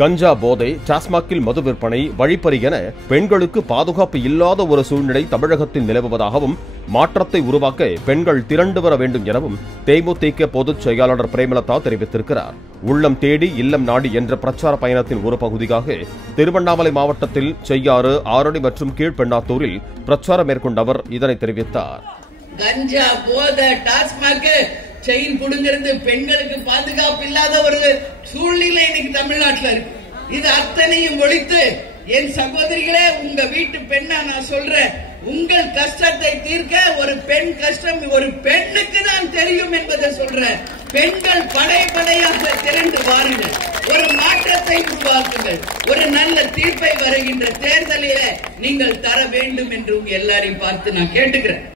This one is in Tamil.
கஞ்சா போதை, டாஸ்மாகில் மது விற்பனை, வழிப்பறி என பெண்களுக்கு பாதுகாப்பு இல்லாத ஒரு சூழ்நிலை தமிழகத்தில் நிலவுவதாகவும், மாற்றத்தை உருவாக்க பெண்கள் திரண்டு வர வேண்டும் எனவும் தேமுதிக பொதுச் செயலாளர் பிரேமலதா தெரிவித்திருக்கிறார். உள்ளம் தேடி இல்லம் நாடி என்ற பிரச்சார பயணத்தின் ஒரு பகுதியாக திருவண்ணாமலை மாவட்டத்தில் செய்யாறு, ஆரணி மற்றும் கீழ்பெண்ணாத்தூரில் பிரச்சாரம் மேற்கொண்ட அவர் இதனை தெரிவித்தார். கஞ்சா போதை, டாஸ்மாக் செயின் புடுங்கிறது, பெண்களுக்கு பாதுகாப்பு இல்லாத ஒரு சூழ்நிலை இன்னைக்கு தமிழ்நாட்டில் இருக்கு. இது அத்தனையும் ஒழித்து, என் சகோதரிகளே, உங்க வீட்டு பெண்ணா நான் சொல்றேன், உங்கள் கஷ்டத்தை தீர்க்க ஒரு பெண் கஷ்டம் ஒரு பெண்ணுக்கு தான் தெரியும் என்பதை சொல்றேன். பெண்கள் படையாக திரண்டு வாருங்கள், ஒரு மாற்றத்தை உருவாக்குங்கள், ஒரு நல்ல தீர்ப்பை வருகின்ற தேர்தலில் நீங்கள் தர வேண்டும் என்று உங்க எல்லாரையும் பார்த்து நான் கேட்டுக்கிறேன்.